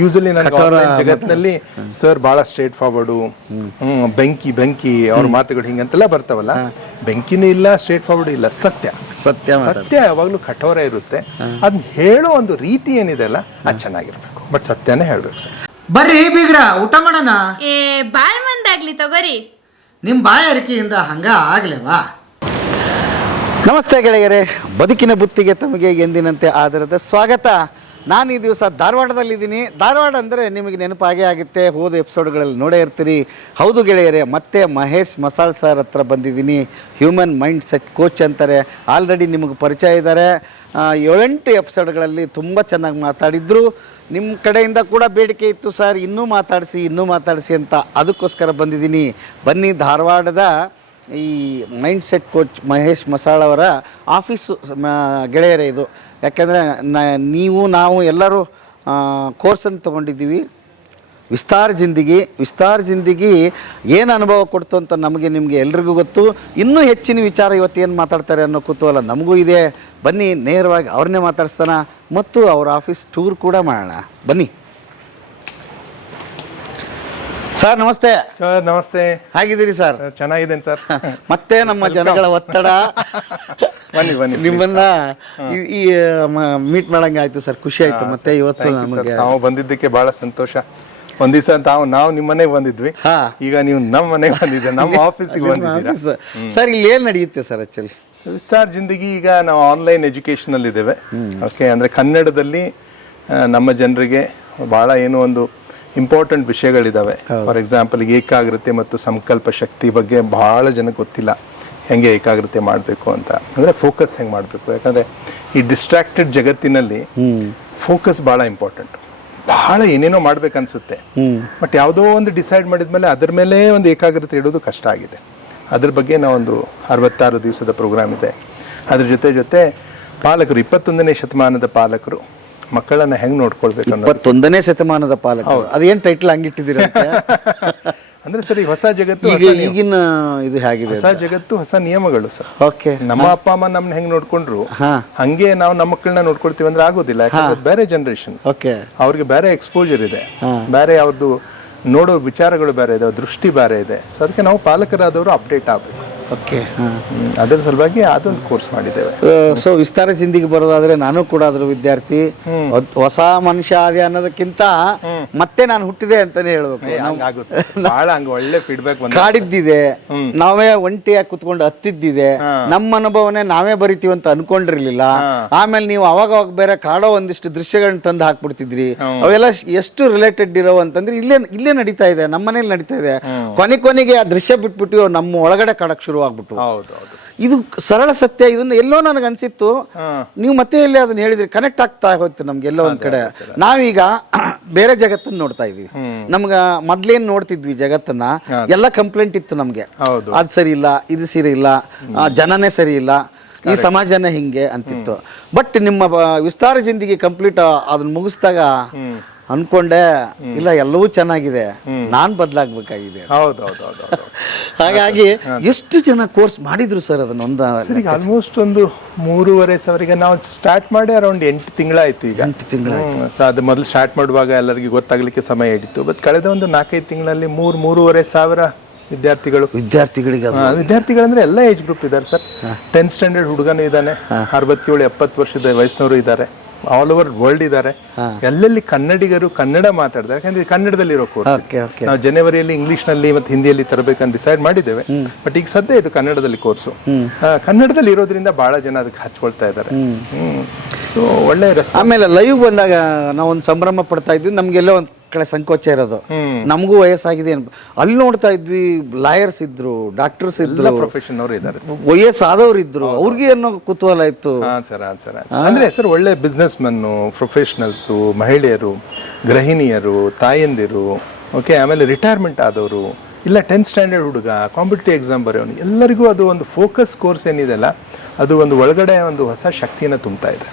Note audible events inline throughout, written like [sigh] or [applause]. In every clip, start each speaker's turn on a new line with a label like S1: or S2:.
S1: Usually ನನಗೆ online ಜಗತ್ತಿನಲ್ಲಿ sir ಬಹಳ ಸ್ಟ್ರೇಟ್ ಫಾರ್ವರ್ಡು ಬೆಂಕಿ ಬೆಂಕಿ ಅವ್ರ ಮಾತುಗಳು ಹಿಂಗಂತೆಲ್ಲ ಬರ್ತಾವಲ್ಲ ಬೆಂಕಿನೂ ಇಲ್ಲ ಸ್ಟ್ರೇಟ್ ಫಾರ್ವರ್ಡ್ ಇಲ್ಲ ಸತ್ಯ.
S2: ಸತ್ಯ
S1: ಸತ್ಯ ಯಾವಾಗ್ಲೂ ಕಠೋರ ಇರುತ್ತೆ. ಅದನ್ನ ಹೇಳೋ ಒಂದು ರೀತಿ ಏನಿದೆ ಅಲ್ಲ ಅದು ಚೆನ್ನಾಗಿರ್ಬೇಕು. ಬಟ್ ಸತ್ಯನೇ ಹೇಳ್ಬೇಕು ಸರ್
S3: ಬರ್ರಿ ಬೀಗ್ರ ಊಟ ಮಾಡೋಣ?
S4: ಏ ಬಾಳ್ ಮಂದಾಗ್ಲಿ ತಗೋರಿ.
S3: ನಿಮ್ಮ ಬಾಯಾರಿಕೆಯಿಂದ ಹಂಗ ಆಗ್ಲೇವಾ?
S2: ನಮಸ್ತೆ ಗೆಳೆಯರೇ. ಬದುಕಿನ ಬುತ್ತಿಗೆ ತಮಗೆ ಎಂದಿನಂತೆ ಆಧಾರದ ಸ್ವಾಗತ. ನಾನು ಈ ದಿವಸ ಧಾರವಾಡದಲ್ಲಿದ್ದೀನಿ. ಧಾರವಾಡ ಅಂದರೆ ನಿಮಗೆ ನೆನಪಾಗೇ ಆಗುತ್ತೆ. ಹೋದ ಎಪಿಸೋಡ್ಗಳಲ್ಲಿ ನೋಡೇ ಇರ್ತೀರಿ. ಹೌದು ಗೆಳೆಯರೇ, ಮತ್ತೆ ಮಹೇಶ್ ಮಸಾಲ್ ಸರ್ ಹತ್ರ ಬಂದಿದ್ದೀನಿ. ಹ್ಯೂಮನ್ ಮೈಂಡ್ ಸೆಟ್ ಕೋಚ್ ಅಂತಾರೆ. ಆಲ್ರೆಡಿ ನಿಮಗೆ ಪರಿಚಯ ಇದ್ದಾರೆ. ಏಳೆಂಟು ಎಪಿಸೋಡ್ಗಳಲ್ಲಿ ತುಂಬ ಚೆನ್ನಾಗಿ ಮಾತಾಡಿದ್ರು. ನಿಮ್ಮ ಕಡೆಯಿಂದ ಕೂಡ ಬೇಡಿಕೆ ಇತ್ತು ಸರ್. ಇನ್ನೂ ಮಾತಾಡಿಸಿ ಇನ್ನೂ ಮಾತಾಡಿಸಿ ಅಂತ ಅದಕ್ಕೋಸ್ಕರ ಬಂದಿದ್ದೀನಿ. ಬನ್ನಿ ಧಾರವಾಡದ ಈ mind set coach Mahesh Masal ಅವರ ಆಫೀಸು ಗೆಳೆಯರೇ ಇದು. ಯಾಕೆಂದರೆ ನೀವು, ನಾವು ಎಲ್ಲರೂ ಕೋರ್ಸನ್ನು ತೊಗೊಂಡಿದ್ದೀವಿ. ವಿಸ್ತಾರ ಜಿಂದಗಿ ವಿಸ್ತಾರ ಜಿಂದಗಿ ಏನು ಅನುಭವ ಕೊಡ್ತು ಅಂತ ನಮಗೆ, ನಿಮಗೆ ಎಲ್ರಿಗೂ ಗೊತ್ತು. ಇನ್ನೂ ಹೆಚ್ಚಿನ ವಿಚಾರ ಇವತ್ತು ಏನು ಮಾತಾಡ್ತಾರೆ ಅನ್ನೋ ಕುತೂಹಲ ನಮಗೂ ಇದೆ. ಬನ್ನಿ, ನೇರವಾಗಿ ಅವ್ರನ್ನೇ ಮಾತಾಡಿಸ್ತಾನ ಮತ್ತು ಅವ್ರ ಆಫೀಸ್ ಟೂರ್ ಕೂಡ ಮಾಡೋಣ. ಬನ್ನಿ. ಸರ್ ನಮಸ್ತೆ.
S1: ಸರ್ ನಮಸ್ತೆ.
S2: ಹಾಗಿದ್ದೀರಿ ಸರ್?
S1: ಚೆನ್ನಾಗಿದ್ದೇನೆ ಸರ್. [laughs]
S2: ಮತ್ತೆ ನಮ್ಮ ಜನಗಳ ಒತ್ತಡ. [laughs]
S1: ಬನ್ನಿ ಬನ್ನಿ
S2: ನಿಮ್ಮನ್ನ ಈ- ಮೀಟ್ ಮಾಡಂಗೆ ಆಯ್ತು ಸರ್ ಖುಷಿ ಆಯ್ತು ಮತ್ತೆ ಇವತ್ತು ನಮಗೆ.
S1: ನಾವು ಬಂದಿದ್ದಕ್ಕೆ ಬಹಳ ಸಂತೋಷ. ಒಂದ್ ದಿವಸ ತಾವು ನಾವು ನಿಮ್ಮ ಮನೆಗೆ ಬಂದಿದ್ವಿ. ಈಗ ನೀವು ನಮ್ಮ ಮನೆಗೆ ಬಂದಿದ್ದೆ ನಮ್ಮ [laughs] ಆಫೀಸಿಗೆ ಬಂದಿದ್ದೀರಾ?
S2: ಸರ್ ಇಲ್ಲಿ ಏನ್ ನಡೆಯುತ್ತೆ ಸರ್ ಆಕ್ಚುಲಿ
S1: ವಿಸ್ತಾರ್ ಜಿಂದಗಿ ಈಗ ನಾವು ಆನ್ಲೈನ್ ಎಜುಕೇಶನ್ ಅಲ್ಲಿ ಇದ್ದೇವೆ ಓಕೆ ಅಂದ್ರೆ ಕನ್ನಡದಲ್ಲಿ ನಮ್ಮ ಜನರಿಗೆ ಬಹಳ ಏನೋ ಒಂದು ಇಂಪಾರ್ಟೆಂಟ್ ವಿಷಯಗಳಿದಾವೆ. ಫಾರ್ ಎಕ್ಸಾಂಪಲ್ ಏಕಾಗ್ರತೆ ಮತ್ತು ಸಂಕಲ್ಪ ಶಕ್ತಿ ಬಗ್ಗೆ ಬಹಳ ಜನಕ್ಕೆ ಗೊತ್ತಿಲ್ಲ. ಹೆಂಗೆ ಏಕಾಗ್ರತೆ ಮಾಡಬೇಕು ಅಂತ. ಅಂದರೆ ಫೋಕಸ್ ಹೆಂಗೆ ಮಾಡಬೇಕು? ಯಾಕಂದರೆ ಈ ಡಿಸ್ಟ್ರಾಕ್ಟೆಡ್ ಜಗತ್ತಿನಲ್ಲಿ ಫೋಕಸ್ ಭಾಳ ಇಂಪಾರ್ಟೆಂಟ್ ಬಹಳ ಏನೇನೋ ಮಾಡ್ಬೇಕನ್ಸುತ್ತೆ ಬಟ್ ಯಾವುದೋ ಒಂದು ಡಿಸೈಡ್ ಮಾಡಿದ್ಮೇಲೆ ಅದ್ರ ಮೇಲೆ ಒಂದು ಏಕಾಗ್ರತೆ ಇಡೋದು ಕಷ್ಟ ಆಗಿದೆ. ಅದ್ರ ಬಗ್ಗೆ ನಾವೊಂದು ಅರವತ್ತಾರು ದಿವಸದ ಪ್ರೋಗ್ರಾಮ್ ಇದೆ. ಅದ್ರ ಜೊತೆ ಜೊತೆ ಪಾಲಕರು ಇಪ್ಪತ್ತೊಂದನೇ ಶತಮಾನದ ಪಾಲಕರು ಮಕ್ಕಳನ್ನ ಹೆಂಗ್ ನೋಡ್ಕೊಳ್ಬೇಕು ಅನ್ನೋದು.
S2: ಇಪ್ಪತ್ತೊಂದನೇ ಶತಮಾನದ ಪಾಲಕ ಅದೇನ್ ಟೈಟಲ್ ಹಂಗಿಟ್ಟಿದ್ದೀರ [laughs]
S1: ಅಂದ್ರೆ ಸರ್ ಹೊಸ ಜಗತ್ತು
S2: ಈಗ ಈಗಿನ ಇದು ಹೇಗಿದೆ
S1: ಹೊಸ ಜಗತ್ತು ಹೊಸ ನಿಯಮಗಳು ಸರ್.
S2: ಓಕೆ
S1: ನಮ್ಮ ಅಪ್ಪ ಅಮ್ಮ ನಮ್ನ ಹೆಂಗ್ ನೋಡ್ಕೊಂಡ್ರು. ಹಂಗೆ ನಾವು ನಮ್ಮ ಮಕ್ಕಳನ್ನ ನೋಡ್ಕೊಳ್ತೀವಿ ಅಂದ್ರೆ ಆಗೋದಿಲ್ಲ ಯಾಕಂದ್ರೆ ಬೇರೆ ಜನರೇಷನ್
S2: ಓಕೆ
S1: ಅವ್ರಿಗೆ ಬೇರೆ ಎಕ್ಸ್ಪೋಜರ್ ಇದೆ. ಬೇರೆ ಅವ್ರದ್ದು ನೋಡೋ ವಿಚಾರಗಳು ಬೇರೆ ಇದೆ ದೃಷ್ಟಿ ಬೇರೆ ಇದೆ. ಸೊ ಅದಕ್ಕೆ ನಾವು ಪಾಲಕರಾದವರು ಅಪ್ಡೇಟ್ ಆಗಬೇಕು.
S2: ಓಕೆ
S1: ಅದರ ಸಲುವಾಗಿ ಅದೊಂದು ಕೋರ್ಸ್ ಮಾಡಿದ್ದೇವೆ.
S2: ಸೊ ವಿಸ್ತಾರ ಜಿಂದಿಗೆ ಬರೋದಾದ್ರೆ ನಾನು ಕೂಡ ಅದ್ರ ವಿದ್ಯಾರ್ಥಿ. ಹೊಸ ಮನುಷ್ಯ ಆದ್ಯ ಅನ್ನೋದಕ್ಕಿಂತ ಮತ್ತೆ ನಾನು ಹುಟ್ಟಿದೆ ಅಂತಾನೆ ಹೇಳ್ಬೇಕು. [laughs]
S1: ಬಹಳ ಹಂಗ ಒಳ್ಳೆ ಫೀಡ್ಬ್ಯಾಕ್
S2: ಕಾಡಿದ್ದಿದೆ. ನಾವೇ ಒಂಟಿಯಾಗಿ ಕುತ್ಕೊಂಡು ಹತ್ತಿದ್ದಿದೆ. ನಮ್ಮ ಅನುಭವನೇ ನಾವೇ ಬರಿತೀವಿ ಅಂತ ಅನ್ಕೊಂಡಿರ್ಲಿಲ್ಲ. ಆಮೇಲೆ ನೀವು ಅವಾಗ ಅವಾಗ ಬೇರೆ ಕಾಡೋ ಒಂದಿಷ್ಟು ದೃಶ್ಯಗಳನ್ನ ತಂದು ಹಾಕ್ಬಿಡ್ತಿದ್ರಿ. ಅವೆಲ್ಲ ಎಷ್ಟು ರಿಲೇಟೆಡ್ ಇರೋ ಅಂತಂದ್ರೆ ಇಲ್ಲೇ ಇಲ್ಲೇ ನಡೀತಾ ಇದೆ. ನಮ್ಮ ಮನೇಲಿ ನಡೀತಾ ಇದೆ. ಕೊನೆ ಕೊನೆಗೆ ಆ ದೃಶ್ಯ ಬಿಟ್ಬಿಟ್ಟು ನಮ್ಮ ಒಳಗಡೆ ಕಾಡಕ್ ಶುರು
S1: ಹೌದು
S2: ಇದು ಸರಳ ಸತ್ಯ ಇದನ್ನ ಎಲ್ಲೋ ನನಗೆ ಅನ್ಸಿತ್ತು ನೀವು ಮತ್ತೆ ಎಲ್ಲಿ ಅದನ್ನ ಹೇಳಿದ್ರೆ? ಕನೆಕ್ಟ್ ಆಗ್ತಾ ಹೋಯ್ತು ನಮ್ಗೆ ಎಲ್ಲೋ ಒಂದ್ ಕಡೆ. ನಾವೀಗ [coughs] ಬೇರೆ ಜಗತ್ತನ್ನ ನೋಡ್ತಾ ಇದೀವಿ ನಮ್ಗ ಮೊದ್ಲೇನ್ ನೋಡ್ತಿದ್ವಿ ಜಗತ್ತನ್ನ? ಎಲ್ಲ ಕಂಪ್ಲೇಂಟ್ ಇತ್ತು ನಮ್ಗೆ.
S1: ಹೌದು.
S2: ಅದ್ ಸರಿ ಇಲ್ಲ ಇದು ಸರಿ ಇಲ್ಲ ಜನನೇ ಸರಿ ಇಲ್ಲ ಈ ಸಮಾಜನೇ ಹಿಂಗೆ ಅಂತಿತ್ತು. ಬಟ್ ನಿಮ್ಮ ವಿಸ್ತಾರ ಜಿಂದಗಿ ಕಂಪ್ಲೀಟ್ ಅದನ್ನ ಮುಗಿಸ್ದಾಗ ಅನ್ಕೊಂಡೆ ಇಲ್ಲ ಎಲ್ಲವೂ ಚೆನ್ನಾಗಿದೆ. ನಾನ್ ಬದಲಾಗಬೇಕಾಗಿದೆ. [laughs] ಹಾಗಾಗಿ ಎಷ್ಟು ಜನ ಕೋರ್ಸ್ ಮಾಡಿದ್ರು ಸರ್ ಅದನ್ನ ಒಂದ
S1: ಸರ್ ಈಗ ಆಲ್ಮೋಸ್ಟ್ ಒಂದು ಮೂರುವರೆ ಸಾವಿರ ನಾವು ಸ್ಟಾರ್ಟ್ ಮಾಡಿ ಅರೌಂಡ್ ಎಂಟು ತಿಂಗಳಾಯ್ತು ಈಗ.
S2: ಎಂಟು ತಿಂಗಳಾಯ್ತು.
S1: ಅದು ಮೊದಲು ಸ್ಟಾರ್ಟ್ ಮಾಡುವಾಗ ಎಲ್ಲರಿಗೂ ಗೊತ್ತಾಗ್ಲಿಕ್ಕೆ ಸಮಯ ಹಿಡಿತು. ಬಟ್ ಕಳೆದ ಒಂದು ನಾಲ್ಕೈದು ತಿಂಗಳಲ್ಲಿ ಮೂರು ಮೂರುವರೆ ಸಾವಿರ ವಿದ್ಯಾರ್ಥಿಗಳು.
S2: ವಿದ್ಯಾರ್ಥಿಗಳಿಗೆ ವಿದ್ಯಾರ್ಥಿಗಳು
S1: ಅಂದ್ರೆ ವಿದ್ಯಾರ್ಥಿಗಳಂದ್ರೆ ಎಲ್ಲ ಏಜ್ ಗ್ರೂಪ್ ಇದ್ದಾರೆ ಸರ್. ಟೆಂತ್ ಸ್ಟ್ಯಾಂಡರ್ಡ್ ಹುಡುಗನೂ ಇದ್ದಾನೆ. ಅರವತ್ತೇಳು ಎಪ್ಪತ್ತು ವರ್ಷದ ವಯಸ್ಸಿನವರು ಇದ್ದಾರೆ. ಆಲ್ ಓವರ್ ವರ್ಲ್ಡ್ ಇದ್ದಾರೆ. ಎಲ್ಲೆಲ್ಲಿ ಕನ್ನಡಿಗರು ಕನ್ನಡ ಮಾತಾಡ್ತಾರೆ ಯಾಕಂದ್ರೆ ಕನ್ನಡದಲ್ಲಿ ಇರೋ ಕೋರ್ಸ್ ನಾವು ಜನವರಿಯಲ್ಲಿ ಇಂಗ್ಲಿಷ್ನಲ್ಲಿ ಮತ್ತು ಹಿಂದಿಯಲ್ಲಿ ತರಬೇಕಂತ ಡಿಸೈಡ್ ಮಾಡಿದ್ದೇವೆ. ಬಟ್ ಈಗ ಸದ್ಯ ಇದು ಕನ್ನಡದಲ್ಲಿ ಕೋರ್ಸು ಕನ್ನಡದಲ್ಲಿ ಇರೋದ್ರಿಂದ ಬಹಳ ಜನ ಅದಕ್ಕೆ ಹಚ್ಕೊಳ್ತಾ ಇದ್ದಾರೆ. ಸೊ ಒಳ್ಳೆ
S2: ಆಮೇಲೆ ಲೈವ್ ಬಂದಾಗ ನಾವು ಒಂದು ಸಂಭ್ರಮ ಪಡ್ತಾ ಇದ್ವಿ. ನಮ್ಗೆಲ್ಲ ಒಂದ್ ಕಡೆ ಸಂಕೋಚ ಇರೋದು. ನಮಗೂ ವಯಸ್ಸಾಗಿದೆ ಅಲ್ಲಿ ನೋಡ್ತಾ ಇದ್ವಿ ಲಾಯರ್ಸ್ ಇದ್ರು ಡಾಕ್ಟರ್ಸ್ ಇದ್ರು.
S1: ಪ್ರೊಫೆಷನ್ ಅವರು ಇದ್ದಾರೆ
S2: ವಯಸ್ಸಾದವ್ರು ಇದ್ರು. ಅವ್ರಿಗೆ ಅನ್ನೋ ಕುತೂಹಲ ಇತ್ತು.
S1: ಅಂದ್ರೆ ಸರ್ ಒಳ್ಳೆ ಬಿಸ್ನೆಸ್ ಮನ್ನು ಪ್ರೊಫೆಷನಲ್ಸು ಮಹಿಳೆಯರು ಗೃಹಿಣಿಯರು ತಾಯಂದಿರು ಓಕೆ ಆಮೇಲೆ ರಿಟೈರ್ಮೆಂಟ್ ಆದವರು ಇಲ್ಲ ಟೆಂತ್ ಸ್ಟ್ಯಾಂಡರ್ಡ್ ಹುಡುಗ ಕಾಂಪಿಟೇಟಿವ್ ಎಕ್ಸಾಮ್ ಬರೆಯೋನು ಎಲ್ಲರಿಗೂ ಅದು ಒಂದು ಫೋಕಸ್ ಕೋರ್ಸ್ ಏನಿದೆಲ್ಲ ಅದು ಒಂದು ಒಳಗಡೆ ಒಂದು ಹೊಸ ಶಕ್ತಿಯನ್ನು ತುಂಬ್ತಾ ಇದೆ.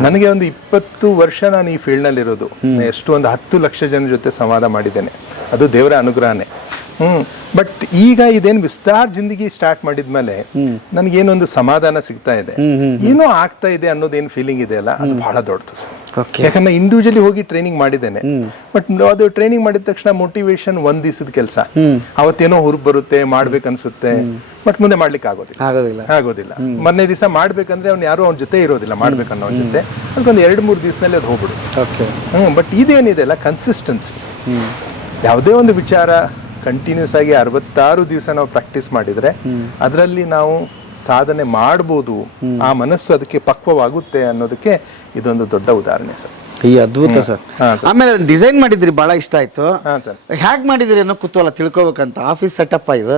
S1: ನನಗೆ ಒಂದು ಇಪ್ಪತ್ತು ವರ್ಷ ನಾನು ಈ ಫೀಲ್ಡ್ನಲ್ಲಿರೋದು ಎಷ್ಟು ಒಂದು ಹತ್ತು ಲಕ್ಷ ಜನ ಜೊತೆ ಸಂವಾದ ಮಾಡಿದ್ದೇನೆ. ಅದು ದೇವರ ಅನುಗ್ರಹನೇ. ಬಟ್ ಈಗ ಇದೇನು ವಿಸ್ತಾರ್ ಜಿಂದಗಿ ಸ್ಟಾರ್ಟ್ ಮಾಡಿದ್ಮೇಲೆ ನನಗೇನೊಂದು ಸಮಾಧಾನ ಸಿಗ್ತಾ ಇದೆ. ಏನೋ ಆಗ್ತಾ ಇದೆ ಅನ್ನೋದೇನು ಫೀಲಿಂಗ್ ಇದೆ ಅಲ್ಲ ಅದು ಬಹಳ ದೊಡ್ಡದು ಸರ್. ಯಾಕಂದ್ರೆ ಇಂಡಿವಿಜುವಲಿ ಹೋಗಿ ಟ್ರೈನಿಂಗ್ ಮಾಡಿದ್ದೇನೆ. ಬಟ್ ಅದು ಟ್ರೈನಿಂಗ್ ಮಾಡಿದ ತಕ್ಷಣ ಮೋಟಿವೇಶನ್ ಒಂದ್ ದಿವಸದ ಕೆಲಸ. ಅವತ್ತೇನೋ ಹುರುಪ್ ಬರುತ್ತೆ ಮಾಡ್ಬೇಕನ್ಸುತ್ತೆ. ಬಟ್ ಮುಂದೆ ಮಾಡ್ಲಿಕ್ಕೆ ಆಗೋದಿಲ್ಲ.
S2: ಆಗೋದಿಲ್ಲ.
S1: ಆಗೋದಿಲ್ಲ. ಮೊನ್ನೆ ದಿವಸ ಮಾಡ್ಬೇಕಂದ್ರೆ ಅವ್ನು ಯಾರು ಅವ್ನ ಜೊತೆ ಇರೋದಿಲ್ಲ ಮಾಡ್ಬೇಕನ್ನೋ ಅವ್ನ ಜೊತೆ. ಅದಕ್ಕೊಂದು ಎರಡು ಮೂರು ದಿವಸದಲ್ಲಿ ಅದು ಹೋಗ್ಬಿಡುತ್ತೆ. ಬಟ್ ಇದೇನಿದೆ ಅಲ್ಲ ಕನ್ಸಿಸ್ಟೆನ್ಸಿ ಯಾವುದೇ ಒಂದು ವಿಚಾರ ಕಂಟಿನ್ಯೂಸ್ ಆಗಿ ಅರವತ್ತಾರು ದಿವಸ ನಾವು ಪ್ರಾಕ್ಟೀಸ್ ಮಾಡಿದ್ರೆ ಅದರಲ್ಲಿ ನಾವು ಸಾಧನೆ ಮಾಡ್ಬೋದು ಆ ಮನಸ್ಸು ಅದಕ್ಕೆ ಪಕ್ವವಾಗುತ್ತೆ ಅನ್ನೋದಕ್ಕೆ ಇದೊಂದು ದೊಡ್ಡ ಉದಾಹರಣೆ ಸರ್.
S2: ಈ ಅದ್ಭುತ ಸರ್. ಆಮೇಲೆ ಡಿಸೈನ್ ಮಾಡಿದ್ರಿ ಬಹಳ ಇಷ್ಟ ಆಯ್ತು.
S1: ಹ್ಯಾಕ್
S2: ಹ್ಯಾಗ್ ಮಾಡಿದ್ರಿ ಅನ್ನೋ ಕುತೂಹಲ ತಿಳ್ಕೊಬೇಕಂತ ಆಫೀಸ್ ಸೆಟಪ್ ಇದು?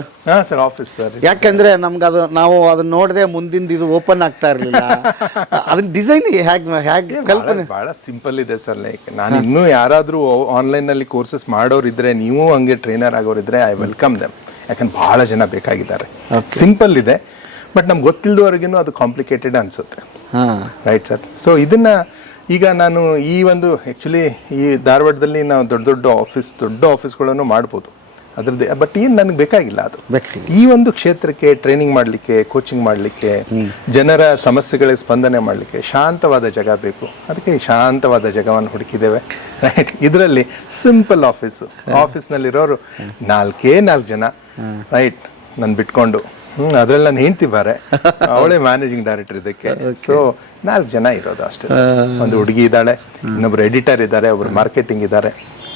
S1: Sir office sir.
S2: ಯಾಕಂದ್ರೆ ನಮ್ಗೆ ಅದು ನಾವು ಅದನ್ನ ನೋಡದೆ ಮುಂದಿಂದ ಇದು ಓಪನ್ ಆಗ್ತಾ ಇರಲಿಲ್ಲ. [laughs] ಅದನ್ನ ಡಿಸೈನ್ ಹ್ಯಾಗ್ ಹ್ಯಾಗ್ ಕಲ್ಪನೆ?
S1: ಬಹಳ ಸಿಂಪಲ್ ಇದೆ ಸರ್ ಲೈಕ್ ನಾನು ಇನ್ನೂ ಯಾರಾದರೂ ಆನ್ಲೈನ್ನಲ್ಲಿ ಕೋರ್ಸಸ್ ಮಾಡೋರಿದ್ರೆ ನೀವು ಹಂಗೆ ಟ್ರೈನರ್ ಆಗೋರಿದ್ರೆ ಐ ವೆಲ್ಕಮ್ ದೆಮ್ ಯಾಕಂದ್ರೆ ಬಹಳ ಜನ ಬೇಕಾಗಿದ್ದಾರೆ. ಸಿಂಪಲ್ ಇದೆ ಬಟ್ ನಮ್ಗೆ ಗೊತ್ತಿಲ್ದವರೆಗೂ ಅದು ಕಾಂಪ್ಲಿಕೇಟೆಡ್ ಅನ್ಸುತ್ತೆ.
S2: ಹಾ.
S1: ರೈಟ್ ಸರ್ ಸೊ ಇದನ್ನ ಈಗ ನಾನು ಈ ಒಂದು ಆ್ಯಕ್ಚುಲಿ ಈ ಧಾರವಾಡದಲ್ಲಿ ನಾವು ದೊಡ್ಡ ದೊಡ್ಡ ಆಫೀಸ್ ದೊಡ್ಡ ಆಫೀಸ್ಗಳನ್ನು ಮಾಡ್ಬೋದು. ಅದರದ್ದೇ ಬಟ್ ಏನು ನನಗೆ ಬೇಕಾಗಿಲ್ಲ ಅದು. ಈ ಒಂದು ಕ್ಷೇತ್ರಕ್ಕೆ ಟ್ರೈನಿಂಗ್ ಮಾಡಲಿಕ್ಕೆ ಕೋಚಿಂಗ್ ಮಾಡಲಿಕ್ಕೆ ಜನರ ಸಮಸ್ಯೆಗಳಿಗೆ ಸ್ಪಂದನೆ ಮಾಡಲಿಕ್ಕೆ ಶಾಂತವಾದ ಜಾಗ ಬೇಕು. ಅದಕ್ಕೆ ಶಾಂತವಾದ ಜಾಗವನ್ನು ಹುಡುಕಿದ್ದೇವೆ. ರೈಟ್ ಇದರಲ್ಲಿ ಸಿಂಪಲ್ ಆಫೀಸು ಆಫೀಸ್ನಲ್ಲಿರೋರು ನಾಲ್ಕೇ ನಾಲ್ಕು ಜನ. ರೈಟ್ ನಾನು ಬಿಟ್ಕೊಂಡು. ಹ್ಮ್ ಅದ್ರಲ್ಲಿ ನಾನು ಹೆಂಡ್ತಿ ಬಾರೆ. [laughs] ಅವಳೇ ಮ್ಯಾನೇಜಿಂಗ್ ಡೈರೆಕ್ಟರ್ ಇದಕ್ಕೆ. ಸೊ ನಾಲ್ಕು ಜನ ಇರೋದು ಅಷ್ಟೇ. ಒಂದು ಹುಡುಗಿ ಇದ್ದಾಳೆ ಇನ್ನೊಬ್ರು ಎಡಿಟರ್ ಇದ್ದಾರೆ ಒಬ್ರು ಮಾರ್ಕೆಟಿಂಗ್ ಇದ್ದಾರೆ.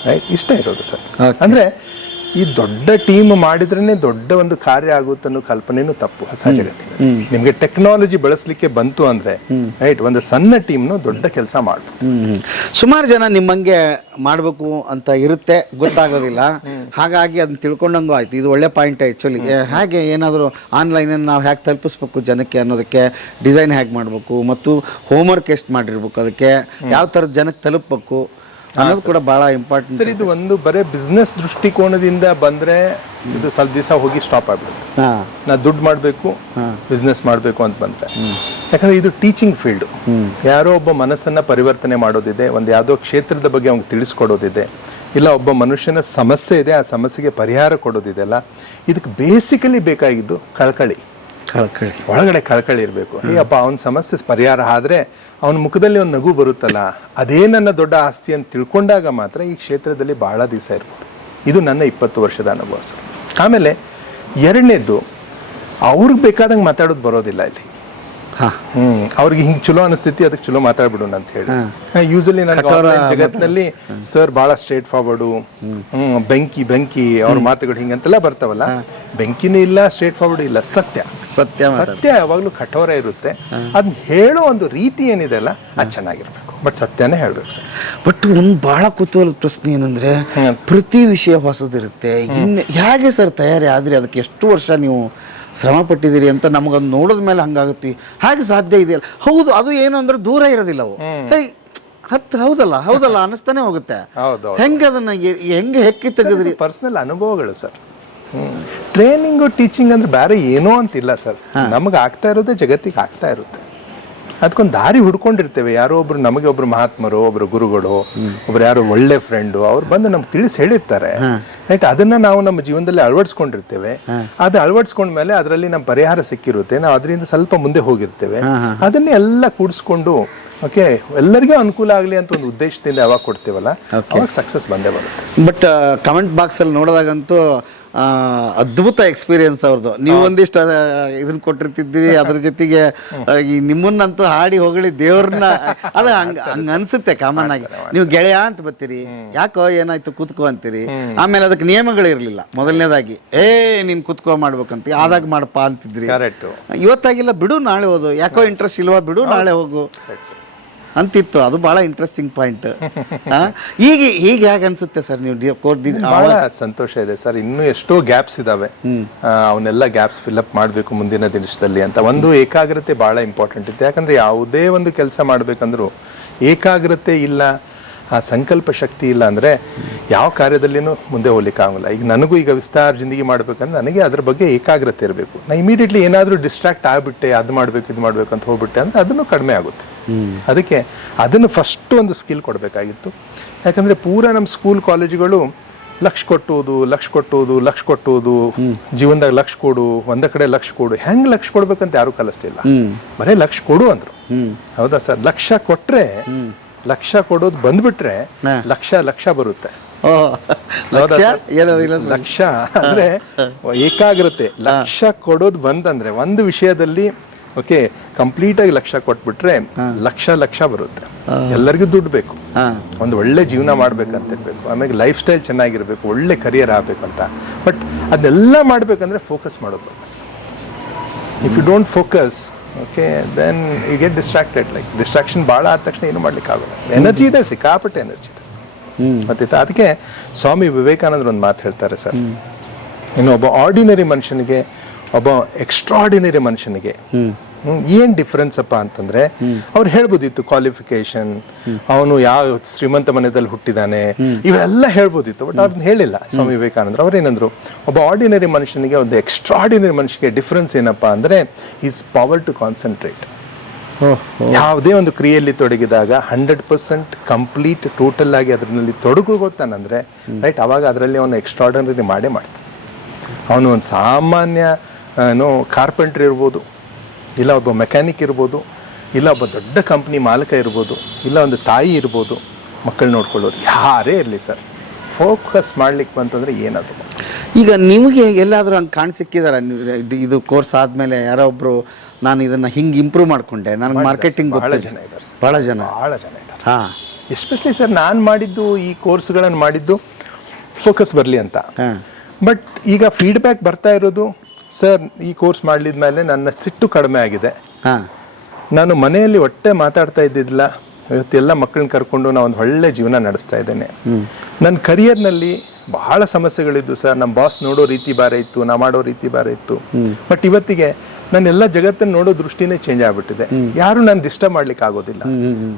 S1: ರೈಟ್ ಇಷ್ಟ ಇರೋದು ಸರ್. ಅಂದ್ರೆ ಈ ದೊಡ್ಡ ಟೀಮ್ ಮಾಡಿದ್ರೇನೆ ದೊಡ್ಡ ಒಂದು ಕಾರ್ಯ ಆಗುತ್ತೆ ಅನ್ನೋ ಕಲ್ಪನೆನೂ ತಪ್ಪು ಹೊಸ ಜಗತ್ತಿನಲ್ಲಿ. ನಿಮ್ಗೆ ಟೆಕ್ನಾಲಜಿ ಬಳಸಲಿಕ್ಕೆ ಬಂತು ಅಂದ್ರೆ ರೈಟ್ ಒಂದು ಸಣ್ಣ ಟೀಮ್ನು ದೊಡ್ಡ ಕೆಲಸ ಮಾಡ್ಬೋದು
S2: ಹ್ಮ್ ಸುಮಾರು ಜನ ನಿಮ್ಮಂಗೆ ಮಾಡಬೇಕು ಅಂತ ಇರುತ್ತೆ ಗೊತ್ತಾಗೋದಿಲ್ಲ. ಹಾಗಾಗಿ ಅದನ್ನ ತಿಳ್ಕೊಂಡಂಗೂ ಆಯ್ತು. ಇದು ಒಳ್ಳೆ ಪಾಯಿಂಟ್ ಆಕ್ಚುಲಿ ಹಾಗೆ ಏನಾದರೂ ಆನ್ಲೈನಲ್ಲಿ ನಾವು ಹೇಗೆ ತಲುಪಿಸ್ಬೇಕು ಜನಕ್ಕೆ ಅನ್ನೋದಕ್ಕೆ ಡಿಸೈನ್ ಹೇಗೆ ಮಾಡಬೇಕು ಮತ್ತು ಹೋಮ್ವರ್ಕ್ ಎಷ್ಟು ಮಾಡಿರ್ಬೇಕು ಅದಕ್ಕೆ ಯಾವ ಥರದ ಜನಕ್ಕೆ ತಲುಪಬೇಕು ಅನ್ನೋದು ಕೂಡ ಬಹಳ ಇಂಪಾರ್ಟೆಂಟ್
S1: ಸರ್ ಇದು ಒಂದು ಬರೇ ಬಿಸ್ನೆಸ್ ದೃಷ್ಟಿಕೋನದಿಂದ ಬಂದ್ರೆ ಇದು ಸ್ವಲ್ಪ ದಿವಸ ಹೋಗಿ ಸ್ಟಾಪ್ ಆಗ್ಬಿಡುತ್ತೆ. ನಾ ದುಡ್ಡು ಮಾಡಬೇಕು ಬಿಸ್ನೆಸ್ ಮಾಡಬೇಕು ಅಂತ ಬಂದ್ರೆ. ಯಾಕಂದ್ರೆ ಇದು ಟೀಚಿಂಗ್ ಫೀಲ್ಡ್ ಯಾರೋ ಒಬ್ಬ ಮನಸ್ಸನ್ನ ಪರಿವರ್ತನೆ ಮಾಡೋದಿದೆ ಒಂದು ಯಾವುದೋ ಕ್ಷೇತ್ರದ ಬಗ್ಗೆ ಅವ್ನಿಗೆ ತಿಳಿಸ್ಕೊಡೋದಿದೆ ಇಲ್ಲ ಒಬ್ಬ ಮನುಷ್ಯನ ಸಮಸ್ಯೆ ಇದೆ ಆ ಸಮಸ್ಯೆಗೆ ಪರಿಹಾರ ಕೊಡೋದಿದೆ ಅಲ್ಲ ಇದಕ್ಕೆ ಬೇಸಿಕಲಿ ಬೇಕಾಗಿದ್ದು ಕಳ್ಕಳಿ.
S2: ಕಳ್ಕಳಿ.
S1: ಒಳಗಡೆ ಕಳ್ಕಳಿ ಇರಬೇಕು. ಅಯ್ಯಪ್ಪ ಅವನ ಸಮಸ್ಯೆ ಪರಿಹಾರ ಆದರೆ ಅವನ ಮುಖದಲ್ಲಿ ಒಂದು ನಗು ಬರುತ್ತಲ್ಲ ಅದೇ ನನ್ನ ದೊಡ್ಡ ಆಸ್ತಿ ಅಂತ ತಿಳ್ಕೊಂಡಾಗ ಮಾತ್ರ ಈ ಕ್ಷೇತ್ರದಲ್ಲಿ ಭಾಳ ದಿವಸ ಇರ್ಬೋದು. ಇದು ನನ್ನ ಇಪ್ಪತ್ತು ವರ್ಷದ ಅನುಭವ ಸರ್. ಆಮೇಲೆ ಎರಡನೇದ್ದು ಅವ್ರಿಗೆ ಬೇಕಾದಂಗೆ ಮಾತಾಡೋದು ಬರೋದಿಲ್ಲ ಇಲ್ಲಿ. ಹ್ಮ್. ಅವ್ರಿಗೆ ಹಿಂಗ್ ಚಲೋ ಅನಿಸ್ತೈತಿ ಅದಕ್ಕೆ ಚಲೋ ಮಾತಾಡ್ಬಿಡೋಣ ಅಂತ ಹೇಳಿ. ಯೂಸಲಿ ನನಗೆ ಜಗತ್ತಿನಲ್ಲಿ ಸರ್ ಬಹಳ ಸ್ಟ್ರೇಟ್ ಫಾರ್ವರ್ಡು ಹ್ಮ್. ಬೆಂಕಿ ಬೆಂಕಿ ಅವ್ರ ಮಾತುಗಳು ಹಿಂಗಂತೆಲ್ಲ ಬರ್ತಾವಲ್ಲ ಬೆಂಕಿನೂ ಇಲ್ಲ ಸ್ಟ್ರೇಟ್ ಫಾರ್ವರ್ಡ್ ಇಲ್ಲ ಸತ್ಯ.
S2: ಸತ್ಯ
S1: ಸತ್ಯ ಯಾವಾಗಲೂ ಕಠೋರ ಇರುತ್ತೆ. ಅದನ್ನ ಹೇಳೋ ಒಂದು ರೀತಿ ಏನಿದೆ ಅಲ್ಲ ಅದು ಚೆನ್ನಾಗಿರ್ಬೇಕು. ಬಟ್ ಸತ್ಯನೇ ಹೇಳ್ಬೇಕು ಸರ್
S2: ಬಟ್ ಒಂದು ಭಾಳ ಕುತೂಹಲದ ಪ್ರಶ್ನೆ ಏನಂದ್ರೆ ಪ್ರತಿ ವಿಷಯ ಹೊಸದಿರುತ್ತೆ. ಇನ್ನು ಹೇಗೆ ಸರ್ ತಯಾರಿ ಆದ್ರೆ? ಅದಕ್ಕೆ ಎಷ್ಟು ವರ್ಷ ನೀವು ಶ್ರಮ ಪಟ್ಟಿದ್ದೀರಿ ಅಂತ ನಮಗದು ನೋಡಿದ ಮೇಲೆ ಹಂಗಾಗುತ್ತೆ. ಹಾಗೆ ಸಾಧ್ಯ ಇದೆಯಲ್ಲ ಹೌದು ಅದು ಏನು ಅಂದ್ರೆ ದೂರ ಇರೋದಿಲ್ಲ ಅವು. ಹೇ ಹತ್ತು ಹೌದಲ್ಲ ಹೌದಲ್ಲ [laughs] ಅನಿಸ್ತಾನೆ ಹೋಗುತ್ತೆ.
S1: ಹೌದು
S2: ಹೆಂಗೆ ಅದನ್ನ ಹೆಂಗ್ ಹೆಂಗೆ ಹೆಕ್ಕಿ ತೆಗೆದ್ರಿ?
S1: ಪರ್ಸನಲ್ ಅನುಭವಗಳು ಸರ್. ಟ್ರೈನಿಂಗು ಟೀಚಿಂಗ್ ಅಂದ್ರೆ ಬೇರೆ ಏನೋ ಅಂತಿಲ್ಲ ಸರ್. ನಮಗೆ ಆಗ್ತಾ ಇರೋದೇ ಜಗತ್ತಿಗೆ ಆಗ್ತಾ ಇರುತ್ತೆ. ಅದಕ್ಕೊಂದು ದಾರಿ ಹುಡ್ಕೊಂಡಿರ್ತೇವೆ. ಯಾರೋ ಒಬ್ರು ನಮಗೆ ಒಬ್ರು ಮಹಾತ್ಮರು ಒಬ್ರು ಗುರುಗಳು ಒಬ್ರು ಯಾರೋ ಒಳ್ಳೆ ಫ್ರೆಂಡು ಅವ್ರು ಬಂದು ನಮ್ಗೆ ತಿಳಿಸಿ ಹೇಳಿರ್ತಾರೆ. ರೈಟ್ ಅದನ್ನ ನಾವು ನಮ್ಮ ಜೀವನದಲ್ಲಿ ಅಳವಡಿಸ್ಕೊಂಡಿರ್ತೇವೆ. ಅದು ಅಳವಡಿಸ್ಕೊಂಡ್ಮೇಲೆ ಅದರಲ್ಲಿ ನಮ್ಮ ಪರಿಹಾರ ಸಿಕ್ಕಿರುತ್ತೆ. ನಾವು ಅದರಿಂದ ಸ್ವಲ್ಪ ಮುಂದೆ ಹೋಗಿರ್ತೇವೆ. ಅದನ್ನೇ ಎಲ್ಲ ಕೂಡಿಸ್ಕೊಂಡು ಓಕೆ ಎಲ್ಲರಿಗೂ ಅನುಕೂಲ ಆಗಲಿ ಅಂತ ಒಂದು ಉದ್ದೇಶದಿಂದ ಯಾವಾಗ ಕೊಡ್ತೇವಲ್ಲ ಅವಾಗ ಸಕ್ಸಸ್ ಬಂದೇ ಬರುತ್ತೆ.
S2: ಬಟ್ ಕಮೆಂಟ್ ಬಾಕ್ಸಲ್ಲಿ ನೋಡಿದಾಗಂತೂ ಅದ್ಭುತ ಎಕ್ಸ್ಪೀರಿಯನ್ಸ್ ಅವ್ರದ್ದು ನೀವು ಒಂದಿಷ್ಟು ಇದನ್ನ ಕೊಟ್ಟಿರ್ತಿದ್ದೀರಿ ಅದ್ರ ಜೊತೆಗೆ ಈ ನಿಮ್ಮನ್ನಂತೂ ಹಾಡಿ ಹೊಗಳಿ ದೇವ್ರನ್ನ. ಅದ ಹಂಗ ಹಂಗ ಅನ್ಸುತ್ತೆ ಕಾಮನ್ ಆಗಿ. ನೀವು ಗೆಳೆಯ ಅಂತ ಬತ್ತೀರಿ ಯಾಕೋ ಏನಾಯ್ತು ಕುತ್ಕೋ ಅಂತೀರಿ. ಆಮೇಲೆ ಅದಕ್ಕೆ ನಿಯಮಗಳು ಇರಲಿಲ್ಲ. ಮೊದಲನೇದಾಗಿ ಏ ನೀನ್ ಕುತ್ಕೋ ಮಾಡ್ಬೇಕಂತ. ಆದಾಗ ಮಾಡಪ್ಪ ಅಂತಿದ್ರಿ.
S1: ಕರೆಕ್ಟ್
S2: ಇವತ್ತಾಗಿಲ್ಲ ಬಿಡು ನಾಳೆ ಹೋದು ಯಾಕೋ ಇಂಟ್ರೆಸ್ಟ್ ಇಲ್ವಾ ಬಿಡು ನಾಳೆ ಹೋಗು. ಅಂತಿತ್ತು. ಅದು ಬಹಳ ಇಂಟ್ರೆಸ್ಟಿಂಗ್ ಪಾಯಿಂಟ್ ಈಗ ಈಗ ಹೇಗೆ ಅನ್ಸುತ್ತೆ ಸರ್ ನೀವು
S1: ಬಹಳ ಸಂತೋಷ ಇದೆ ಸರ್. ಇನ್ನೂ ಎಷ್ಟೋ ಗ್ಯಾಪ್ಸ್ ಇದಾವೆ. ಅವನ್ನೆಲ್ಲ ಗ್ಯಾಪ್ಸ್ ಫಿಲ್ಅಪ್ ಮಾಡಬೇಕು ಮುಂದಿನ ದಿನದಲ್ಲಿ ಅಂತ. ಒಂದು ಏಕಾಗ್ರತೆ ಬಹಳ ಇಂಪಾರ್ಟೆಂಟ್ ಇದೆ ಯಾಕಂದ್ರೆ ಯಾವುದೇ ಒಂದು ಕೆಲಸ ಮಾಡ್ಬೇಕಂದ್ರೂ ಏಕಾಗ್ರತೆ ಇಲ್ಲ ಆ ಸಂಕಲ್ಪ ಶಕ್ತಿ ಇಲ್ಲ ಅಂದ್ರೆ ಯಾವ ಕಾರ್ಯದಲ್ಲಿನೂ ಮುಂದೆ ಹೋಗ್ಲಿಕ್ಕೆ ಆಗಲ್ಲ ಈಗ ನನಗೂ ಈಗ ವಿಸ್ತಾರ ಜಿಂದಗಿ ಮಾಡ್ಬೇಕಂದ್ರೆ ನನಗೆ ಅದ್ರ ಬಗ್ಗೆ ಏಕಾಗ್ರತೆ ಇರಬೇಕು. ನಾ ಇಮಿಡಿಯೇಟ್ಲಿ ಏನಾದರೂ ಡಿಸ್ಟ್ರಾಕ್ಟ್ ಆಗ್ಬಿಟ್ಟೆ ಅದು ಮಾಡ್ಬೇಕು ಇದು ಮಾಡ್ಬೇಕು ಅಂತ ಹೋಗ್ಬಿಟ್ಟೆ ಅಂದ್ರೆ ಅದನ್ನು ಕಡಿಮೆ ಆಗುತ್ತೆ. ಅದಕ್ಕೆ ಅದನ್ನು ಫಸ್ಟ್ ಒಂದು ಸ್ಕಿಲ್ ಕೊಡಬೇಕಾಗಿತ್ತು. ಯಾಕಂದ್ರೆ ಪೂರ ನಮ್ಮ ಸ್ಕೂಲ್ ಕಾಲೇಜುಗಳು ಲಕ್ಷ ಕೊಟ್ಟುವುದು ಲಕ್ಷ ಕೊಟ್ಟುವುದು ಲಕ್ಷ ಕೊಟ್ಟುವುದು ಜೀವನದಾಗ ಲಕ್ಷ ಕೊಡು ಒಂದ ಕಡೆ ಲಕ್ಷ ಕೊಡು ಹೆಂಗ್ ಲಕ್ಷ ಕೊಡ್ಬೇಕಂತ ಯಾರು ಕಲಿಸ್ತಿಲ್ಲ. ಬರೇ ಲಕ್ಷ ಕೊಡು ಅಂದ್ರು. ಹೌದಾ ಸರ್? ಲಕ್ಷ ಕೊಟ್ರೆ ಲಕ್ಷ ಕೊಡೋದು ಬಂದ್ಬಿಟ್ರೆ ಲಕ್ಷ ಲಕ್ಷ ಬರುತ್ತೆ. ಲಕ್ಷ? ಅಂದ್ರೆ ಏಕಾಗ್ರತೆ. ಲಕ್ಷ ಕೊಡೋದು ಬಂದಂದ್ರೆ ಒಂದು ವಿಷಯದಲ್ಲಿ ಓಕೆ ಕಂಪ್ಲೀಟ್ ಆಗಿ ಲಕ್ಷ ಕೊಟ್ಬಿಟ್ರೆ ಲಕ್ಷ ಲಕ್ಷ ಬರುತ್ತೆ. ಎಲ್ಲರಿಗೂ ದುಡ್ಡು ಬೇಕು. ಒಂದು ಒಳ್ಳೆ ಜೀವನ ಮಾಡ್ಬೇಕಂತ ಇರಬೇಕು ಆಮೇಲೆ ಲೈಫ್ ಸ್ಟೈಲ್ ಚೆನ್ನಾಗಿರ್ಬೇಕು ಒಳ್ಳೆ ಕರಿಯರ್ ಆಗ್ಬೇಕು ಅಂತ ಬಟ್ ಅದನ್ನೆಲ್ಲ ಮಾಡ್ಬೇಕಂದ್ರೆ ಫೋಕಸ್ ಮಾಡೋದು. If you don't focus okay then you get distracted like distraction ಭಾಳ ಆದ ತಕ್ಷಣ ಏನು ಮಾಡ್ಲಿಕ್ಕೆ ಆಗಲ್ಲ ಎನರ್ಜಿ ಇದೆ ಸಿಕ್ಕಾಪಟ್ಟೆ ಎನರ್ಜಿ ಇದೆ. ಮತ್ತೆ ಅದಕ್ಕೆ ಸ್ವಾಮಿ ವಿವೇಕಾನಂದರು ಒಂದು ಮಾತು ಹೇಳ್ತಾರೆ ಸರ್. ಇನ್ನೊಬ್ಬ ಒಬ್ಬ ಆರ್ಡಿನರಿ ಮನುಷ್ಯನಿಗೆ ಒಬ್ಬ ಎಕ್ಸ್ಟ್ರಾರ್ಡಿನರಿ ಮನುಷ್ಯನಿಗೆ. ಏನ್ ಡಿಫ್ರೆನ್ಸ್ ಅಪ್ಪ ಅಂತಂದ್ರೆ ಅವ್ರು ಹೇಳ್ಬೋದಿತ್ತು ಕ್ವಾಲಿಫಿಕೇಶನ್ ಅವನು ಯಾವ ಶ್ರೀಮಂತ ಮನೆಯಲ್ಲಿ ಹುಟ್ಟಿದಾನೆ ಇವೆಲ್ಲ ಹೇಳ್ಬೋದಿತ್ತು ಬಟ್ ಅವ್ರನ್ನ ಹೇಳಿಲ್ಲ. ಸ್ವಾಮಿ ವಿವೇಕಾನಂದ್ರ ಅವ್ರೇನಂದ್ರು ಒಬ್ಬ ಆರ್ಡಿನರಿ ಮನುಷ್ಯನಿಗೆ ಒಂದು ಎಕ್ಸ್ಟ್ರಾರ್ಡಿನರಿ ಮನುಷ್ಯಗೆ ಡಿಫ್ರೆನ್ಸ್ ಏನಪ್ಪಾ ಅಂದ್ರೆ ಈಸ್ ಪವರ್ ಟು ಕಾನ್ಸಂಟ್ರೇಟ್ ಯಾವುದೇ ಒಂದು ಕ್ರಿಯೆಯಲ್ಲಿ ತೊಡಗಿದಾಗ ಹಂಡ್ರೆಡ್ ಪರ್ಸೆಂಟ್ ಕಂಪ್ಲೀಟ್ ಟೋಟಲ್ ಆಗಿ ಅದರಲ್ಲಿ ತೊಡಗುಗೊತ್ತಾನಂದ್ರೆ ರೈಟ್ ಅವಾಗ ಅದರಲ್ಲಿ ಅವನು ಎಕ್ಸ್ಟ್ರಾರ್ಡನರಿ ಮಾಡೇ ಮಾಡ್ತಾನೆ. ಅವನು ಒಂದು ಸಾಮಾನ್ಯ ಏನು ಕಾರ್ಪೆಂಟ್ರ್ ಇರ್ಬೋದು ಇಲ್ಲ ಒಬ್ಬ ಮೆಕ್ಯಾನಿಕ್ ಇರ್ಬೋದು ಇಲ್ಲ ಒಬ್ಬ ದೊಡ್ಡ ಕಂಪ್ನಿ ಮಾಲಕ ಇರ್ಬೋದು ಇಲ್ಲ ಒಂದು ತಾಯಿ ಇರ್ಬೋದು ಮಕ್ಕಳು ನೋಡ್ಕೊಳ್ಳೋದು ಯಾರೇ ಇರಲಿ ಸರ್. ಫೋಕಸ್ ಮಾಡ್ಲಿಕ್ಕೆ ಬಂತಂದರೆ ಏನಾದರೂ
S2: ಈಗ ನಿಮಗೆ ಎಲ್ಲಾದರೂ ಹಂಗೆ ಕಾಣಿಸಿಕ್ಕಿದಾರ? ಇದು ಕೋರ್ಸ್ ಆದಮೇಲೆ ಯಾರೋ ಒಬ್ಬರು ನಾನು ಇದನ್ನು ಹಿಂಗೆ ಇಂಪ್ರೂವ್ ಮಾಡ್ಕೊಂಡೆ ನನಗೆ ಮಾರ್ಕೆಟಿಂಗ್
S1: ಬಹಳ ಜನ ಇದ್ದಾರೆ
S2: ಭಾಳ ಜನ.
S1: ಬಹಳ ಜನ ಇದ್ದಾರೆ.
S2: ಹಾಂ.
S1: ಎಸ್ಪೆಷಲಿ ಸರ್ ನಾನು ಮಾಡಿದ್ದು ಈ ಕೋರ್ಸ್ಗಳನ್ನು ಮಾಡಿದ್ದು ಫೋಕಸ್ ಬರಲಿ ಅಂತ.
S2: ಹಾಂ.
S1: ಬಟ್ ಈಗ ಫೀಡ್ಬ್ಯಾಕ್ ಬರ್ತಾ ಇರೋದು ಸರ್ ಈ ಕೋರ್ಸ್ ಮಾಡಲಿದ ಮೇಲೆ ನನ್ನ ಸಿಟ್ಟು ಕಡಿಮೆ ಆಗಿದೆ.
S2: ಹಾಂ.
S1: ನಾನು ಮನೆಯಲ್ಲಿ ಒಟ್ಟೆ ಮಾತಾಡ್ತಾ ಇದ್ದಿದ್ದಿಲ್ಲ. ಇವತ್ತೆಲ್ಲ ಮಕ್ಕಳನ್ನ ಕರ್ಕೊಂಡು ನಾನು ಒಂದು ಒಳ್ಳೆ ಜೀವನ ನಡೆಸ್ತಾ ಇದ್ದೇನೆ. ನನ್ನ ಕರಿಯರ್ನಲ್ಲಿ ಬಹಳ ಸಮಸ್ಯೆಗಳಿದ್ದು ಸರ್ ನಮ್ಮ ಬಾಸ್ ನೋಡೋ ರೀತಿ ಬಾರ ಇತ್ತು ನಾ ಮಾಡೋ ರೀತಿ ಬಾರ ಇತ್ತು. ಬಟ್ ಇವತ್ತಿಗೆ ನನ್ನ ಜಗತ್ತನ್ನ ಜಗತ್ತನ್ನು ನೋಡೋ ದೃಷ್ಟಿನೇ ಚೇಂಜ್ ಆಗ್ಬಿಟ್ಟಿದೆ. ಯಾರು ನಾನು ಡಿಸ್ಟರ್ಬ್ ಮಾಡ್ಲಿಕ್ಕೆ ಆಗೋದಿಲ್ಲ.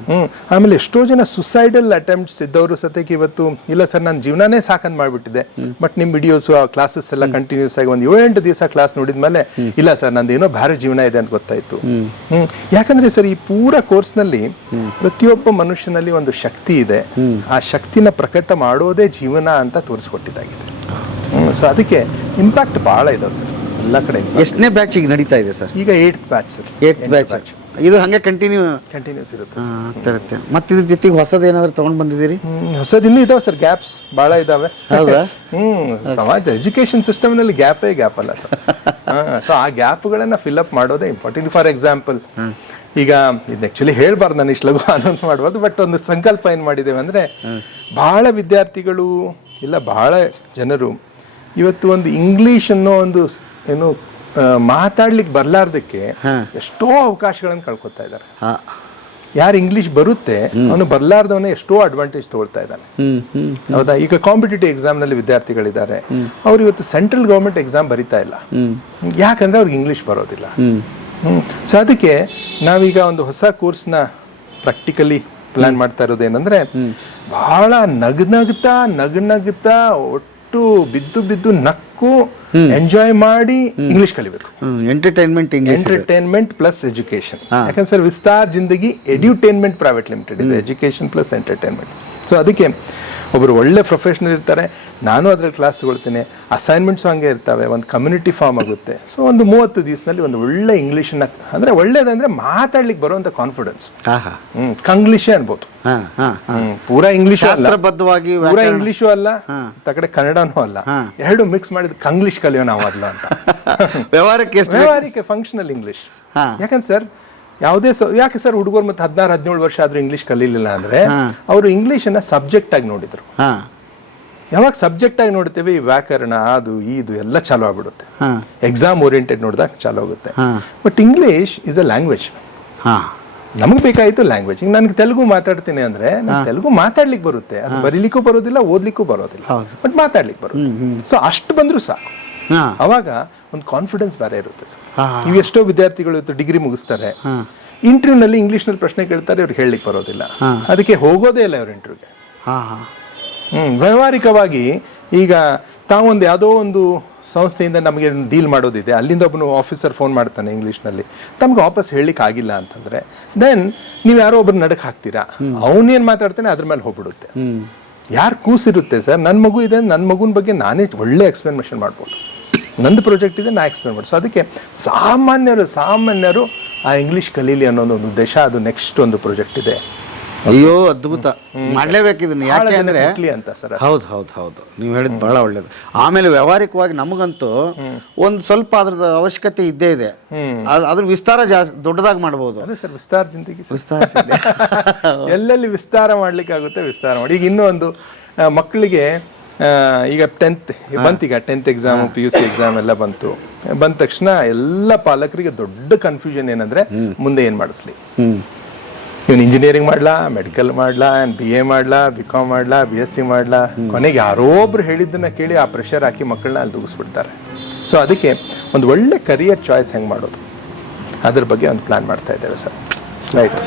S1: ಹ್ಮ್ ಆಮೇಲೆ ಎಷ್ಟೋ ಜನ ಸುಸೈಡಲ್ ಅಟೆಂಪ್ಟ್ಸ್ ಇದ್ದವರು ಸತ್ಯಕ್ಕೆ ಇವತ್ತು ಇಲ್ಲ ಸರ್ ನನ್ನ ಜೀವನನೇ ಸಾಕನ್ ಮಾಡ್ಬಿಟ್ಟಿದೆ. ಬಟ್ ನಿಮ್ ವಿಡಿಯೋಸ್ ಆ ಕ್ಲಾಸಸ್ ಎಲ್ಲ ಕಂಟಿನ್ಯೂಸ್ ಆಗಿ ಒಂದು ಏಳೆಂಟು ದಿವಸ ಕ್ಲಾಸ್ ನೋಡಿದ್ಮೇಲೆ ಇಲ್ಲ ಸರ್ ನಂದು ಏನೋ ಭಾರಿ ಜೀವನ ಇದೆ ಅಂತ ಗೊತ್ತಾಯ್ತು. ಹ್ಮ್. ಯಾಕಂದ್ರೆ ಸರ್ ಈ ಪೂರ ಕೋರ್ಸ್ನಲ್ಲಿ ಪ್ರತಿಯೊಬ್ಬ ಮನುಷ್ಯನಲ್ಲಿ ಒಂದು ಶಕ್ತಿ ಇದೆ. ಆ ಶಕ್ತಿನ ಪ್ರಕಟ ಮಾಡೋದೇ ಜೀವನ ಅಂತ ತೋರಿಸ್ಕೊಟ್ಟಿದ್ದಾಗಿದೆ. ಸೊ ಅದಕ್ಕೆ ಇಂಪ್ಯಾಕ್ಟ್ ಬಹಳ ಇದಾವೆ ಸರ್. ಎಲ್ಲ ಕಡೆ
S2: ಎಷ್ಟನೇ ಬ್ಯಾಚ್ ಈಗ ನಡೀತಾ ಇದೆ ಸರ್?
S1: ಈಗ eight batch sir.
S2: Eight batch ಇದು ಹಾಗೆ ಕಂಟಿನ್ಯೂ
S1: ಕಂಟಿನ್ಯೂಸ್ ಇರುತ್ತೆ
S2: ಆಗ್ತಾ ಇರುತ್ತೆ ಮತ್ತೆ ಇದ್ರ ಜೊತೆಗೆ ಹೊಸದು ಏನಾದ್ರು ತಗೊಂಡ್ ಬಂದಿದ್ದೀರಿ?
S1: ಹೊಸದು ಇನ್ನೂ ಇದಾವೆ ಸರ್ ಗ್ಯಾಪ್ಸ್ ಭಾಳ ಇದಾವೆ.
S2: ಹೌದಾ? [laughs]
S1: ಹ್ಮ್ ಸಮಾಜ ಎಜುಕೇಶನ್ ಸಿಸ್ಟಮ್ನಲ್ಲಿ ಗ್ಯಾಪೇ ಗ್ಯಾಪ್ ಅಲ್ಲ ಸರ್. [laughs] ಸೊ ಆ ಗ್ಯಾಪ್ಗಳನ್ನ ಫಿಲ್ ಅಪ್ ಮಾಡೋದೇ ಇಂಪಾರ್ಟೆಂಟ್ ಫಾರ್ ಎಕ್ಸಾಂಪಲ್ ಈಗ ಇದು ಆಕ್ಚುಲಿ ಹೇಳ್ಬಾರ್ದು ನಾನು ಇಷ್ಟು ಲಘು [laughs] ಅನೌನ್ಸ್ ಮಾಡ್ಬೋದು ಬಟ್ ಒಂದು ಸಂಕಲ್ಪ ಏನು ಮಾಡಿದ್ದೇವೆ ಅಂದ್ರೆ ಬಹಳ ವಿದ್ಯಾರ್ಥಿಗಳು ಇಲ್ಲ ಬಹಳ ಜನರು ಇವತ್ತು ಒಂದು ಇಂಗ್ಲಿಷ್ ಅನ್ನೋ ಒಂದು ಏನು ಮಾತಾಡ್ಲಿಕ್ಕೆ ಬರ್ಲಾರ್ದಕ್ಕೆ ಎಷ್ಟೋ ಅವಕಾಶಗಳನ್ನು ಕಳ್ಕೊತಾ ಇದ್ದಾರೆ. ಯಾರು ಇಂಗ್ಲಿಷ್ ಬರುತ್ತೆ ಅವನು ಬರ್ಲಾರ್ದವನ ಎಷ್ಟೋ ಅಡ್ವಾಂಟೇಜ್ ತಗೊಳ್ತಾ ಇದ್ದಾನೆ. ಹೌದಾ? ಈಗ ಕಾಂಪಿಟೇಟಿವ್ ಎಕ್ಸಾಮ್ನಲ್ಲಿ ವಿದ್ಯಾರ್ಥಿಗಳಿದ್ದಾರೆ. ಅವ್ರು ಇವತ್ತು ಸೆಂಟ್ರಲ್ ಗೌರ್ಮೆಂಟ್ ಎಕ್ಸಾಮ್ ಬರಿತಾ ಇಲ್ಲ. ಯಾಕಂದ್ರೆ ಅವ್ರಿಗೆ ಇಂಗ್ಲಿಷ್ ಬರೋದಿಲ್ಲ. ಸೊ ಅದಕ್ಕೆ ನಾವೀಗ ಒಂದು ಹೊಸ ಕೋರ್ಸ್ನ ಪ್ರಾಕ್ಟಿಕಲಿ ಪ್ಲಾನ್ ಮಾಡ್ತಾ ಇರೋದೇನಂದ್ರೆ ಬಹಳ ನಗ್ನಗ್ತಾ ನಗ್ನಗ್ತಾ ಒಟ್ಟು ಬಿದ್ದು ಬಿದ್ದು ನಕ್ಕು ಎಂಜಾಯ್ ಮಾಡಿ ಇಂಗ್ಲಿಷ್ ಕಲಿಬೇಕು.
S2: Entertainment English
S1: entertainment plus education ಯಾಕಂದ್ರೆ sir Vistar Zindagi edutainment private limited ಇದೆ. ಎಜುಕೇಶನ್ ಪ್ಲಸ್ ಎಂಟರ್ಟೈನ್ಮೆಂಟ್ ಸೊ ಅದಕ್ಕೆ ಒಬ್ಬರು ಒಳ್ಳೆ ಪ್ರೊಫೆಷನಲ್ ಇರ್ತಾರೆ ನಾನು ಅದರಲ್ಲಿ ಕ್ಲಾಸ್ ತಗೊಳ್ತೀನಿ. ಅಸೈನ್ಮೆಂಟ್ಸು ಹಂಗೆ ಇರ್ತವೆ ಒಂದು ಕಮ್ಯುನಿಟಿ ಫಾರ್ಮ್ ಆಗುತ್ತೆ. ಸೊ ಒಂದು ಮೂವತ್ತು ದಿವಸದಲ್ಲಿ ಒಂದು ಒಳ್ಳೆ ಇಂಗ್ಲೀಷನ್ನ ಅಂದರೆ ಒಳ್ಳೇದಂದರೆ ಮಾತಾಡ್ಲಿಕ್ಕೆ ಬರುವಂಥ ಕಾನ್ಫಿಡೆನ್ಸ್
S2: ಹಾಂ ಹಾಂ
S1: ಹ್ಮ್ ಕಂಗ್ಲೀಷೇ ಅನ್ಬೋದು.
S2: ಹಾಂ ಹಾಂ
S1: ಹ್ಮ್, ಪೂರಾ ಇಂಗ್ಲಿಷ್
S2: ಶಾಸ್ತ್ರಬದ್ಧವಾಗಿ
S1: ಪೂರಾ ಇಂಗ್ಲೀಷು ಅಲ್ಲ ತಕಡೆ ಕಡೆ ಕನ್ನಡನೂ ಅಲ್ಲ. ಎರಡು ಮಿಕ್ಸ್ ಮಾಡಿದ ಕಂಗ್ಲಿಷ್ ನಾವು ಅಲ್ಲ ಅಂತ. [laughs]
S2: ವ್ಯವಹಾರಕ್ಕೆ
S1: ವ್ಯವಹಾರಕ್ಕೆ ಫಂಕ್ಷನಲ್ ಇಂಗ್ಲಿಷ್
S2: ಹಾ.
S1: ಯಾಕಂದ್ರೆ ಸರ್ ಯಾವುದೇ ಯಾಕೆ ಸರ್ ಹುಡುಗರು ಮತ್ತೆ ಹದಿನಾರು ಹದಿನೇಳು ವರ್ಷ ಆದ್ರೂ ಇಂಗ್ಲಿಷ್ ಕಲೀಲಿಲ್ಲ ಅಂದ್ರೆ ಅವರು ಇಂಗ್ಲಿಷ್ ಅನ್ನ ಸಬ್ಜೆಕ್ಟ್ ಆಗಿ ನೋಡಿದ್ರು. ಯಾವಾಗ ಸಬ್ಜೆಕ್ಟ್ ಆಗಿ ನೋಡ್ತೇವೆ ಈ ವ್ಯಾಕರಣ ಅದು ಇದು ಎಲ್ಲ ಚಾಲೂ ಆಗ್ಬಿಡುತ್ತೆ. ಎಕ್ಸಾಮ್ ಓರಿಯೆಂಟೆಡ್ ನೋಡಿದಾಗ ಚಾಲು ಆಗುತ್ತೆ. But English is a language
S2: ಹಾಂ.
S1: ನಮಗೆ ಬೇಕಾಯಿತು ಲ್ಯಾಂಗ್ವೇಜ್ ಈಗ ನನಗೆ ತೆಲುಗು ಮಾತಾಡ್ತೀನಿ ಅಂದ್ರೆ ತೆಲುಗು ಮಾತಾಡ್ಲಿಕ್ಕೆ ಬರುತ್ತೆ. ಅದು ಬರೀಲಿಕ್ಕೂ ಬರೋದಿಲ್ಲ ಓದ್ಲಿಕ್ಕೂ ಬರೋದಿಲ್ಲ. ಬಟ್ ಮಾತಾಡ್ಲಿಕ್ಕೆ ಬರುತ್ತೆ. ಸೊ ಅಷ್ಟು ಬಂದರೂ ಸಾಕು. ಅವಾಗ ಒಂದು ಕಾನ್ಫಿಡೆನ್ಸ್ ಬೇರೆ ಇರುತ್ತೆ ಸರ್. ನೀವು ಎಷ್ಟೋ ವಿದ್ಯಾರ್ಥಿಗಳು ಇವತ್ತು ಡಿಗ್ರಿ ಮುಗಿಸ್ತಾರೆ. ಇಂಟರ್ವ್ಯೂನಲ್ಲಿ ಇಂಗ್ಲೀಷ್ನಲ್ಲಿ ಪ್ರಶ್ನೆ ಕೇಳ್ತಾರೆ ಅವ್ರಿಗೆ ಹೇಳಲಿಕ್ಕೆ ಬರೋದಿಲ್ಲ. ಅದಕ್ಕೆ ಹೋಗೋದೇ ಇಲ್ಲ ಅವ್ರ ಇಂಟರ್ವ್ಯೂಗೆ
S2: ವ್ಯಾವಹಾರಿಕವಾಗಿ ಹಾಂ
S1: ಹ್ಮ್ ವ್ಯವಹಾರಿಕವಾಗಿ ಈಗ ತಾವೊಂದು ಯಾವುದೋ ಒಂದು ಸಂಸ್ಥೆಯಿಂದ ನಮಗೆ ಡೀಲ್ ಮಾಡೋದಿದೆ. ಅಲ್ಲಿಂದ ಒಬ್ಬನು ಆಫೀಸರ್ ಫೋನ್ ಮಾಡ್ತಾನೆ ಇಂಗ್ಲೀಷ್ನಲ್ಲಿ ತಮ್ಗೆ ವಾಪಸ್ ಹೇಳಲಿಕ್ಕೆ ಆಗಿಲ್ಲ ಅಂತಂದ್ರೆ ದೆನ್ ನೀವು ಯಾರೋ ಒಬ್ರು ನಡಕ್ ಹಾಕ್ತೀರಾ? ಅವನೇನು ಮಾತಾಡ್ತಾನೆ ಅದ್ರ ಮೇಲೆ ಹೋಗ್ಬಿಡುತ್ತೆ. ಯಾರು ಕೂಸಿರುತ್ತೆ ಸರ್? ನನ್ನ ಮಗು ಇದೆ ನನ್ನ ಮಗುನ ಬಗ್ಗೆ ನಾನೇ ಒಳ್ಳೆ ಎಕ್ಸ್ಪ್ಲನೇಷನ್ ಮಾಡ್ಬೋದು. ನಂದು ಪ್ರಾಜೆಕ್ಟ್ ಇದೆ ನಾ ಎಕ್ಸ್ಪ್ಲೇನ್ ಮಾಡಿ. ಸೊ ಅದಕ್ಕೆ ಸಾಮಾನ್ಯರು ಸಾಮಾನ್ಯರು ಆ ಇಂಗ್ಲೀಷ್ ಕಲೀಲಿ ಅನ್ನೋ ಒಂದು ದೇಶ ಅದು ನೆಕ್ಸ್ಟ್ ಒಂದು ಪ್ರಾಜೆಕ್ಟ್ ಇದೆ.
S2: ಅಯ್ಯೋ ಅದ್ಭುತ. ಮಾಡ್ಲೇಬೇಕು ಇದನ್ನ.
S1: ಬಹಳ
S2: ಯಾಕೆ ಅಂದ್ರೆ
S1: ಅಂತ ಸರ್
S2: ಹೌದು ಹೌದು ಹೌದು. ನೀವು ಹೇಳಿದ್ದು ಬಹಳ ಒಳ್ಳೇದು. ಆಮೇಲೆ ವ್ಯವಹಾರಿಕವಾಗಿ ನಮಗಂತೂ ಒಂದು ಸ್ವಲ್ಪ ಅದ್ರದ್ದು ಅವಶ್ಯಕತೆ ಇದ್ದೇ ಇದೆ. ಅದ್- ಅದ್ರ ವಿಸ್ತಾರ ಜಾಸ್ತಿ ದೊಡ್ಡದಾಗಿ ಮಾಡ್ಬೋದು.
S1: ಅದೇ ಸರ್ ವಿಸ್ತಾರ ಜಿಂದಗಿ.
S2: ವಿಸ್ತಾರ [laughs]
S1: ಎಲ್ಲೆಲ್ಲಿ ವಿಸ್ತಾರ ಮಾಡ್ಲಿಕ್ಕೆ ಆಗುತ್ತೆ ವಿಸ್ತಾರ ಮಾಡಿ. ಈಗ ಇನ್ನೂ ಒಂದು ಮಕ್ಕಳಿಗೆ ಈಗ tenth ಬಂತೀಗ tenth exam P U C exam ಎಲ್ಲ ಬಂತು. ಬಂದ ತಕ್ಷಣ ಎಲ್ಲ ಪಾಲಕರಿಗೆ ದೊಡ್ಡ ಕನ್ಫ್ಯೂಷನ್ ಏನಂದ್ರೆ ಮುಂದೆ ಏನ್ ಮಾಡಿಸ್ಲಿ? ಇವನ್ ಇಂಜಿನಿಯರಿಂಗ್ ಮಾಡ್ಲಾ ಮೆಡಿಕಲ್ ಮಾಡ್ಲಾ ಬಿ ಎ ಮಾಡ್ಲಾ ಬಿ ಕಾಮ್ ಮಾಡ್ಲಾ ಬಿ ಎಸ್ ಸಿ ಮಾಡ್ಲಾ? ಕೊನೆಗೆ ಯಾರೊಬ್ರು ಹೇಳಿದ್ದನ್ನ ಕೇಳಿ ಆ ಪ್ರೆಷರ್ ಹಾಕಿ ಮಕ್ಕಳನ್ನ ಅಲ್ಲಿ ದೂಗಿಸ್ಬಿಡ್ತಾರೆ. ಸೊ ಅದಕ್ಕೆ ಒಂದು ಒಳ್ಳೆ ಕರಿಯರ್ ಚಾಯ್ಸ್ ಹೆಂಗೆ ಮಾಡೋದು? ಅದ್ರ ಬಗ್ಗೆ ಒಂದು ಪ್ಲಾನ್ ಮಾಡ್ತಾ ಇದ್ದೇವೆ ಸರ್. ರೈಟ್